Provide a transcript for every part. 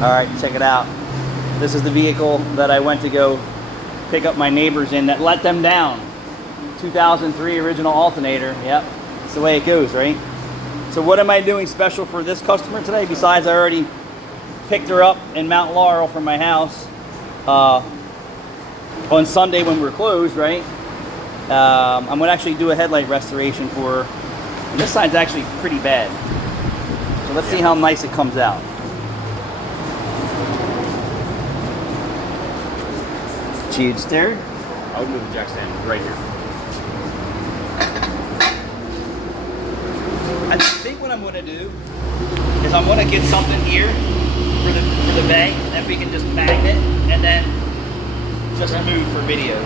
All right, check it out. This is the vehicle that I went to go pick up my neighbors in that let them down. 2003 original alternator. Yep, it's the way it goes, right? So what am I doing special for this customer today? Besides, I already picked her up in Mount Laurel from my house on Sunday when we were closed, right? I'm gonna actually do a headlight restoration for her. And this side's actually pretty bad. So let's see how nice it comes out. Cheated steer. I would move the jack stand right here. I think what I'm going to do is I'm going to get something here for the bay that we can just magnet and then just move for videos.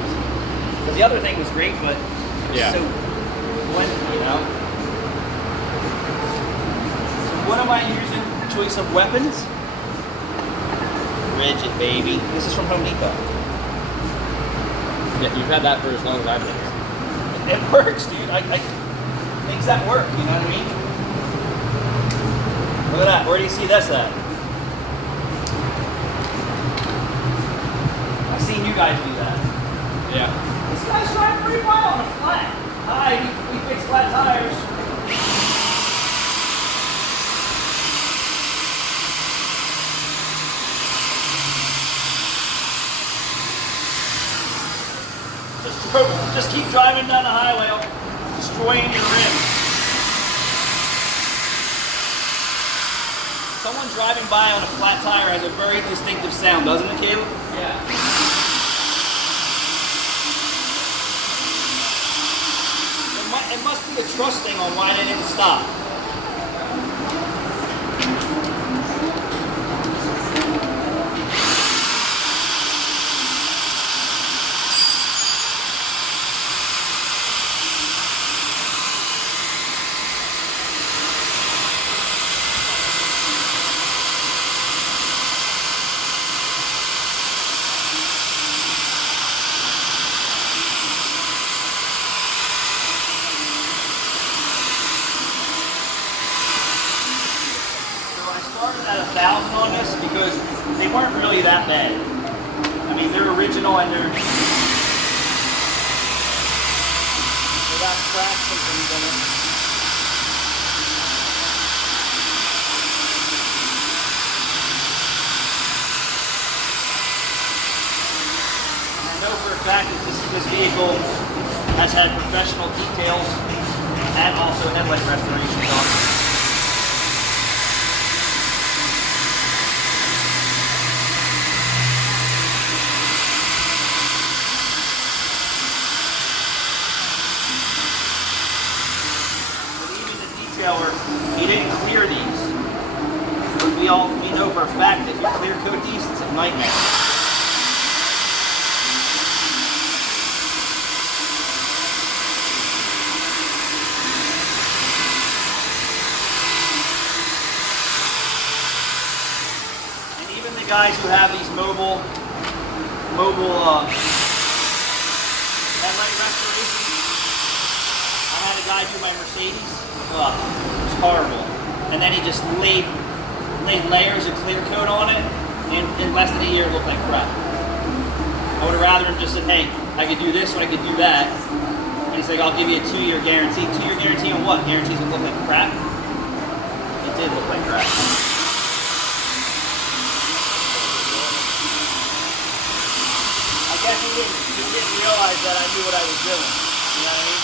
Because the other thing was great, but so you know. So what am I using? Choice of weapons. Rigid, baby. This is from Home Depot. Yeah, you've had that for as long as I've been here. It works, dude. I makes that work, you know what I mean? Look at that. Where do you see this at? I've seen you guys do that. Yeah. This guy's trying pretty well on a flat. Hi, we fix flat tires. Just keep driving down the highway, destroying your rim. Someone driving by on a flat tire has a very distinctive sound, doesn't it, Caleb? Yeah. It must be a trust thing on why they didn't stop. At 1,000 on this because they weren't really that bad. I mean, they're original and they're got cracks and things in it. And I know for a fact that this vehicle has had professional details and also headlight restorations on it. He didn't clear these. We know for a fact that if you clear coat these, it's a nightmare. And even the guys who have these mobile headlight restorations, I had a guy do my Mercedes. It was horrible. And then he just laid layers of clear coat on it, and in less than a year it looked like crap. I would have rather him just said, hey, I could do this or I could do that. And he's like, I'll give you a 2-year guarantee. 2-year guarantee on what? Guarantees it look like crap? It did look like crap. I guess he didn't realize that I knew what I was doing. You know what I mean?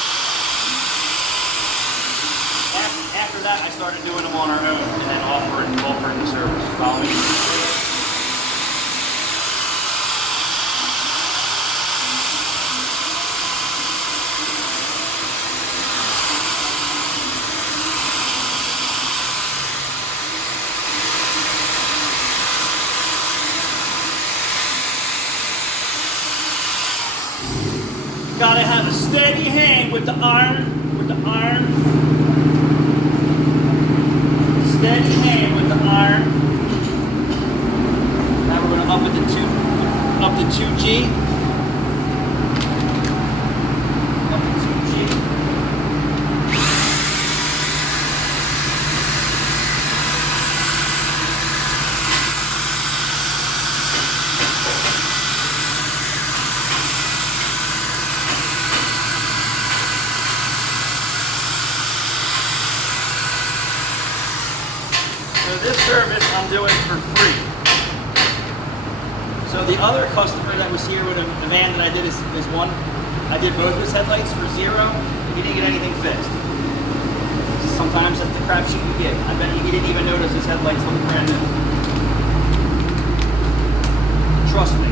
After that, I started doing them on our own and then offering the service. Follow me? Gotta have a steady hand with the iron. Steady hand with the iron. Now we're gonna up to 2G. Up to 2G. do it for free. So the other customer that was here with a van that I did is one. I did both his headlights for $0. He didn't get anything fixed. Sometimes that's the crap sheet you get. I bet he didn't even notice his headlights look brand new. Trust me.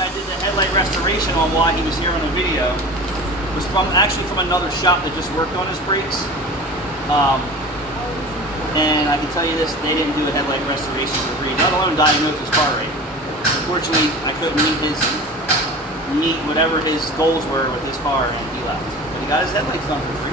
I did the headlight restoration on while he was here on the video was actually from another shop that just worked on his brakes. And I can tell you this, they didn't do a headlight restoration for free, let alone diagnose his car rate. Unfortunately, I couldn't meet whatever his goals were with his car, and he left. But he got his headlights done for free.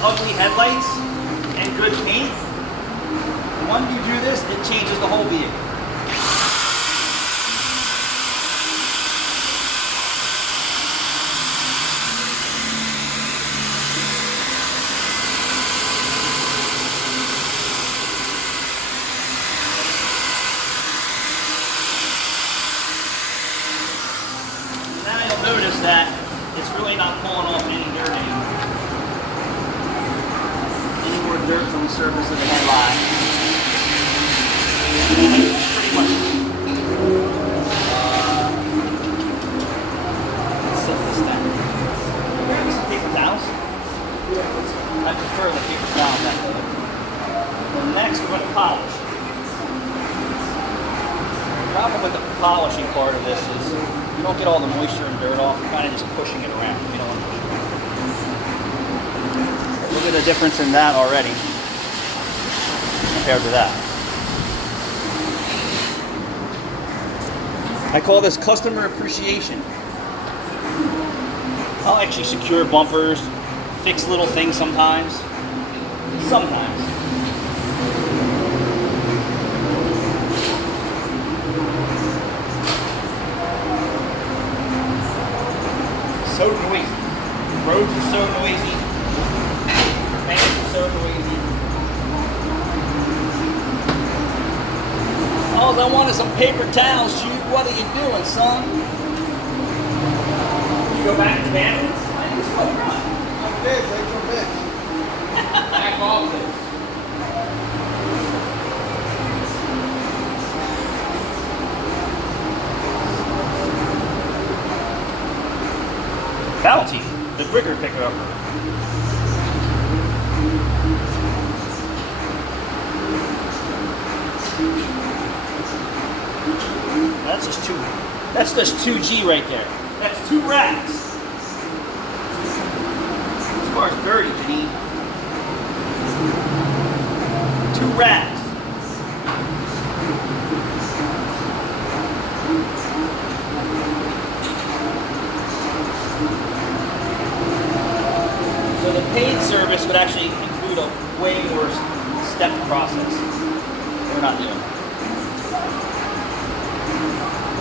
Ugly headlights and good paint. When you do this, it changes the whole vehicle. Now you'll notice that it's really not pulling off any dirt anymore. Dirt from the surface of the headlight. Pretty much. Let's set this down. Grab me some paper towels. I prefer the paper towel method. And next we're going to polish. The problem with the polishing part of this is you don't get all the moisture and dirt off. You're kind of just pushing it around. You don't want to push it around. Look at the difference in that already compared to that. I call this customer appreciation. I'll actually secure bumpers, fix little things sometimes. Sometimes. So noisy. Roads are so noisy. So noisy. All I want is some paper towels, shoot. What are you doing, son? You go back to cabins? I think it's quite fun. I'm big, Rachel, bitch. Back off this. Bounty, the quicker pickup. That's just 2G right there. That's 2 racks. This car's dirty, Janine. 2 racks. So the paid service would actually include a way more stepped process. We're not doing it.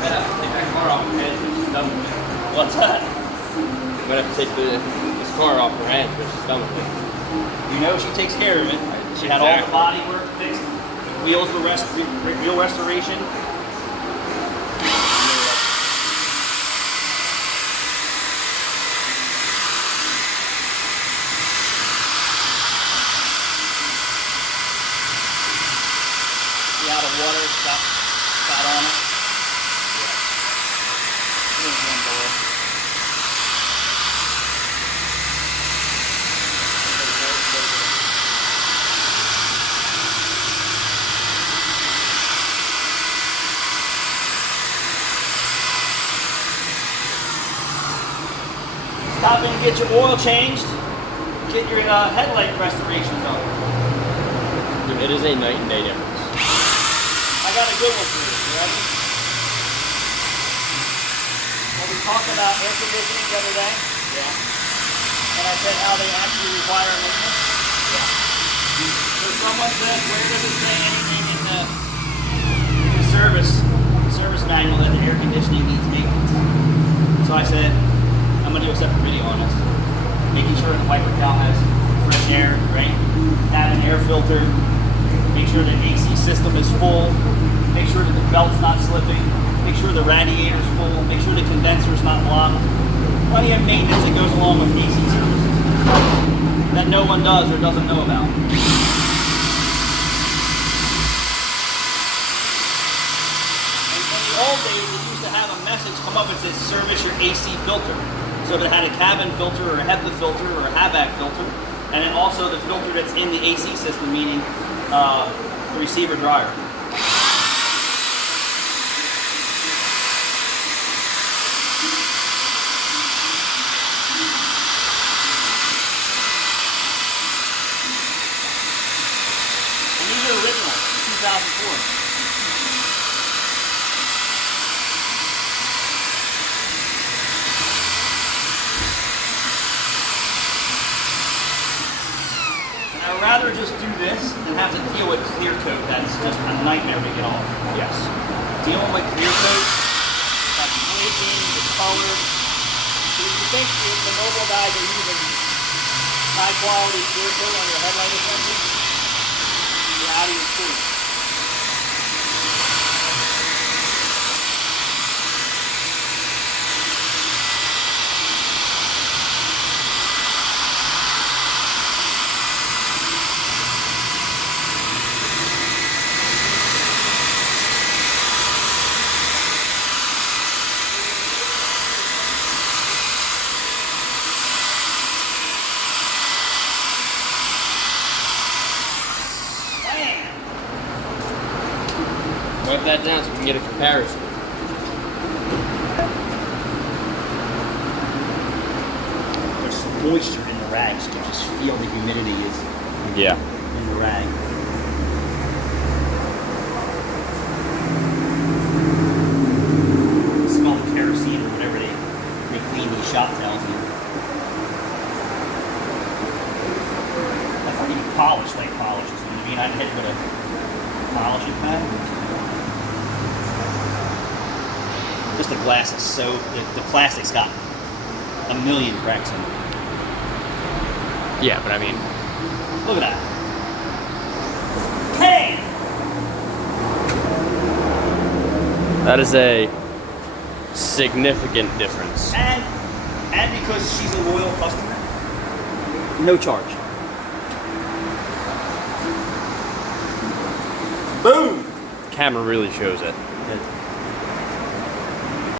Take that car off her hands when she's done with it. What's that? I'm gonna have to take this car off her hands when she's done with it. You know she takes care of it. She had all the body work fixed. Wheels were wheel restoration. See how the water got on it? Stop in and get your oil changed. get your headlight restoration done. Dude, it is a night and day difference. I got a good one for you. You ready? Well, we talked about air conditioning the other day. Yeah. And I said how they actually require maintenance. Yeah. So someone said, where does it say anything in the service manual that the air conditioning needs maintenance? So I said, I'm going to do a separate video on this. Making sure the wiper cowl has fresh air, right? Have an air filter. Make sure the AC system is full. Make sure that the belt's not slipping. Make sure the radiator's full. Make sure the condenser's not blocked. Plenty of maintenance that goes along with AC services that no one does or doesn't know about. In the old days, it used to have a message come up that says service your AC filter. So if it had a cabin filter or a Headlight filter or a Havac filter, and then also the filter that's in the AC system, meaning the receiver dryer. And these are original, 2004. I'd rather just do this than have to deal with clear coat. That's just a nightmare to get off. Yes. Dealing with clear coat, that's flaking, the color. If you think the mobile guys are using high quality clear coat on your headlight assembly, you're out of your school. Wipe that down so we can get a comparison. There's moisture in the rags. You can just feel the humidity is Yeah. in the rag. Smell the kerosene or whatever they clean these shop towels in. That's not even polished like polish. You know what I mean? I'd hit with a polishing pad. Just the glass is so, the plastic's got a million cracks in it. Yeah, but I mean, Look at that. Hey! that is a significant difference. And because she's a loyal customer, no charge. Boom! Camera really shows it.